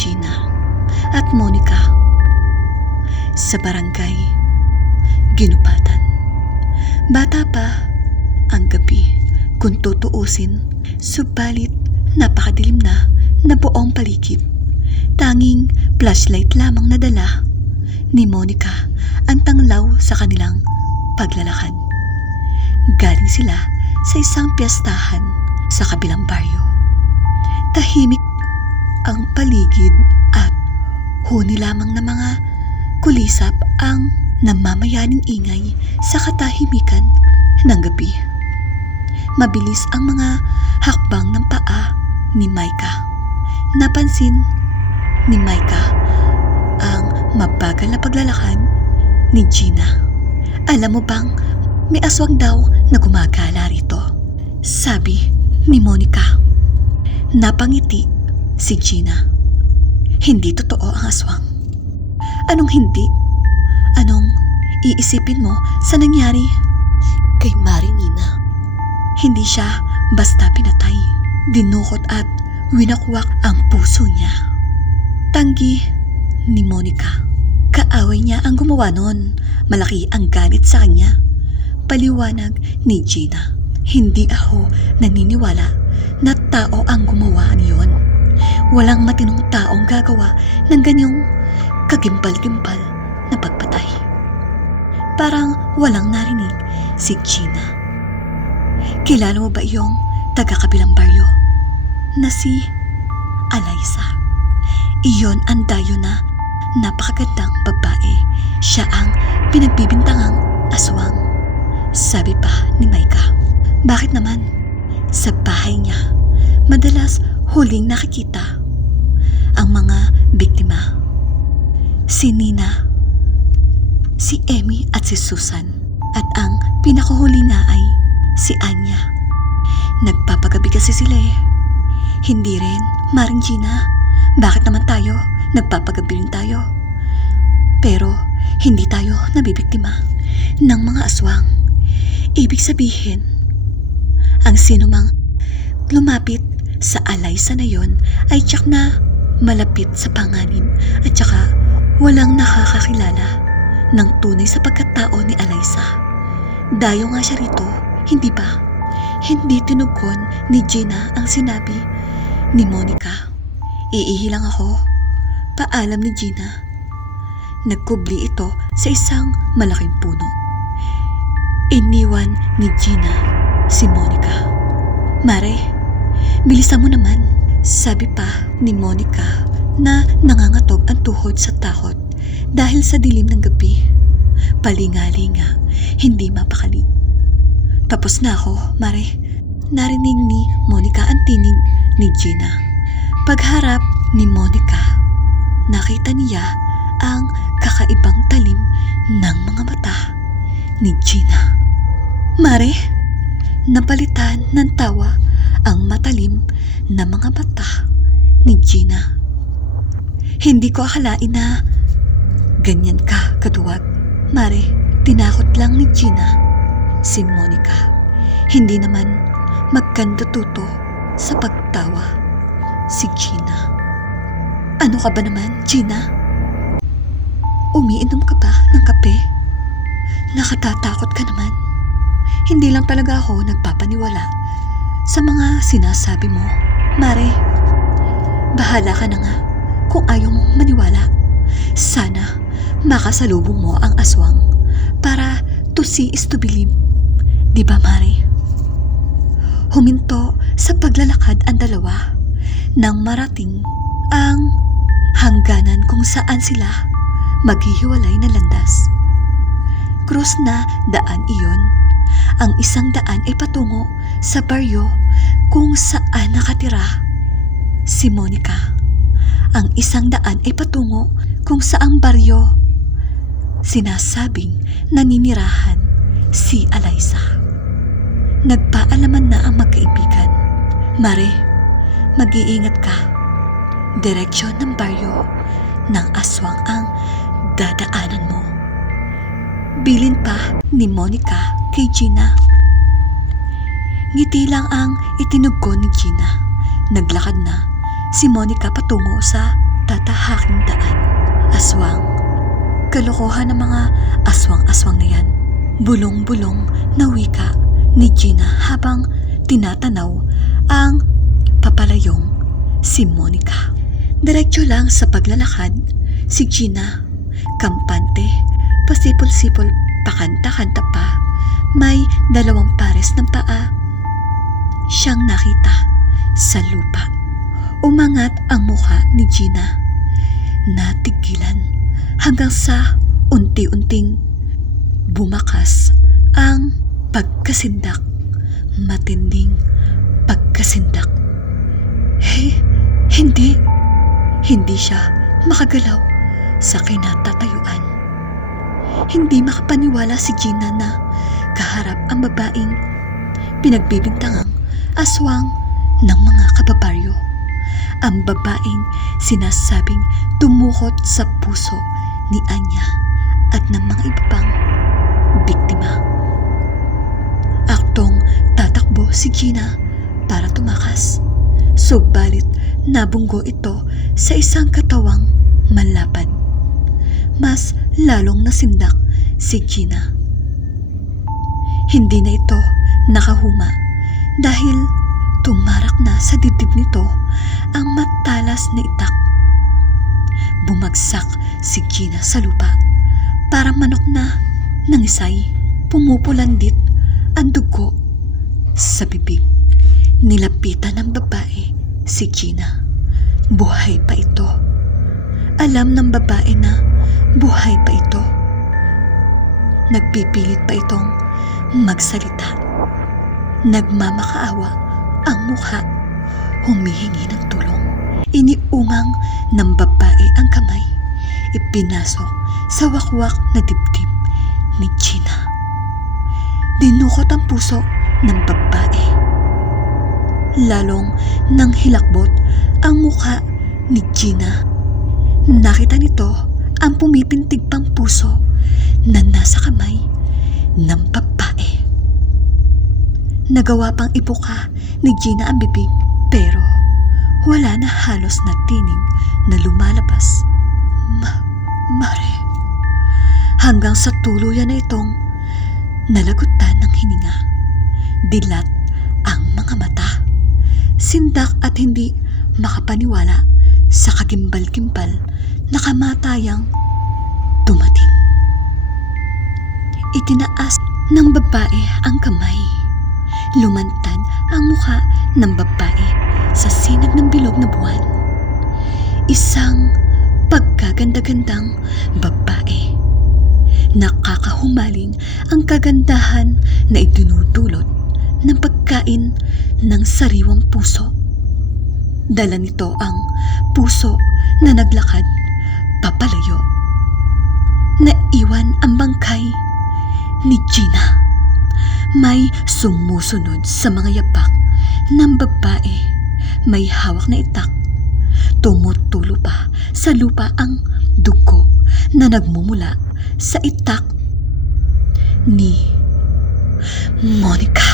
Gina at Monica sa barangay Ginupatan. Bata pa ang gabi kung tutuusin, subalit napakadilim na buong paligid. Tanging flashlight lamang nadala ni Monica ang tanglaw sa kanilang paglalakad. Galing sila sa isang piyestahan sa kabilang baryo. Tahimik ang paligid at huni lamang ng mga kulisap ang namamayaning ingay sa katahimikan ng gabi. Mabilis ang mga hakbang ng paa ni Micah. Napansin ni Micah ang mabagal na paglalakad ni Gina. Alam mo bang may aswang daw na gumagala rito? Sabi ni Monica. Napangiti si Gina. Hindi totoo ang aswang. Anong hindi? Anong iisipin mo sa nangyari kay Marinina? Hindi siya basta pinatay. Dinukot at winakwak ang puso niya. Tanggi ni Monica. Kaaway niya ang gumawa nun. Malaki ang galit sa kanya. Paliwanag ni Gina. Hindi ako naniniwala na tao ang gumawa niyon. Walang matinong taong gagawa ng ganyang kagimpal-gimpal na pagpatay. Parang walang narinig si Gina. Kilala mo ba iyong taga-kabilang baryo na si Alaysa? Iyon ang dayo na napakagandang babae. Siya ang pinagbibintangang aswang. Sabi pa ni Micah. Bakit naman? Sa bahay niya, madalas huling nakikita ang mga biktima. Si Nina, si Emmy at si Susan. At ang pinakahuli nga ay si Anya. Nagpapagabi kasi sila eh. Hindi rin, Maring Gina. Bakit naman tayo? Nagpapagabi rin tayo. Pero hindi tayo nabibiktima ng mga aswang. Ibig sabihin, ang sinumang lumapit sa Alaysa na yon ay tiyak na malapit sa panganib at saka walang nakakakilala ng tunay sa pagkatao ni Alaysa. Dayo nga siya rito, hindi ba? Hindi tinugon ni Gina ang sinabi ni Monica. Iihi lang ako. Paalam ni Gina. Nagkubli ito sa isang malaking puno. Iniwan ni Gina si Monica. Mare, bilisan mo naman. Sabi pa ni Monica na nangangatog ang tuhod sa takot dahil sa dilim ng gabi. Palingalinga, hindi mapakali. Tapos na ako, Mare. Narinig ni Monica ang tinig ni Gina. Pagharap ni Monica, nakita niya ang kakaibang talim ng mga mata ni Gina. Mare, napalitan ng tawa ang matalim na mga mata ni Gina. Hindi ko akalain na ganyan ka kaduwag. Mare, tinakot lang ni Gina si Monica. Hindi naman magkandututo sa pagtawa si Gina. Ano ka ba naman, Gina? Umiinom ka ba ng kape? Nakatatakot ka naman. Hindi lang talaga ako nagpapaniwala sa mga sinasabi mo. Mare, bahala ka na nga kung ayaw mong maniwala. Sana makasalubong mo ang aswang para to see is to believe. Di ba, Mare? Huminto sa paglalakad ang dalawa nang marating ang hangganan kung saan sila maghihiwalay na landas. Krus na daan iyon. Ang isang daan ay patungo sa baryo kung saan nakatira si Monica. Ang isang daan ay patungo kung saang baryo sinasabing naninirahan si Alaysa. Nagpaalaman na ang magkaibigan. Mare, mag-iingat ka. Direksyon ng baryo ng aswang ang dadaanan mo. Bilin pa ni Monica kay Gina. Ngiti lang ang itinugon ni Gina. Naglakad na si Monica patungo sa tatahaking daan. Aswang. Kalokohan ng mga aswang-aswang na yan. Bulong-bulong na wika ni Gina habang tinatanaw ang papalayong si Monica. Diretso lang sa paglalakad si Gina. Kampante, pasipol-sipol, pakanta-kanta pa. May 2 pares ng paa siyang nakita sa lupa. Umangat ang mukha ni Gina. Natigilan hanggang sa unti-unting bumakas ang pagkasindak. Matinding pagkasindak. Hindi siya makagalaw sa kinatatayuan. Hindi makapaniwala si Gina na kaharap ang babaeng pinagbibintangang aswang ng mga kababaryo. Ang babaeng sinasabing tumukot sa puso ni Anya at ng mga iba pang biktima. Aktong tatakbo si Gina para tumakas. Subalit nabunggo ito sa isang katawang malapad. Mas lalong nasindak si Gina. Hindi na ito nakahuma dahil tumarak na sa dibdib nito ang matalas na itak. Bumagsak si Gina sa lupa. Parang manok na nangisay. Pumupulandit ang dugo sa bibig. Nilapitan ng babae si Gina. Buhay pa ito. Alam ng babae na buhay pa ito. Nagpipilit pa itong magsalita. Nagmamakaawa ang mukha. Humihingi ng tulong. Iniumang ng babae ang kamay. Ipinasok sa wakwak na dibdib ni Gina. Dinukot ang puso ng babae. Lalong nang hilakbot ang mukha ni Gina. Nakita nito ang pumipintig pang puso na nasa kamay ng babae. Nagawa pang ipuka ni Gina ang bibig pero wala na halos na tinig na lumalabas. Mare. Hanggang sa tuluyan na itong nalagutan ng hininga. Dilat ang mga mata. Sindak at hindi makapaniwala sa kagimbal-gimbal na kamatayang dumating. Itinaas ng babae ang kamay. Lumantad ang mukha ng babae sa sinag ng bilog na buwan. Isang pagkaganda-gandang babae. Nakakahumaling ang kagandahan na idinudulot ng pagkain ng sariwang puso. Dala nito ang puso na naglakad papalayo. Naiwan ang bangkay ni Gina. May sumusunod sa mga yapak ng babae. May hawak na itak. Tumutulo pa sa lupa ang dugo na nagmumula sa itak ni Monica.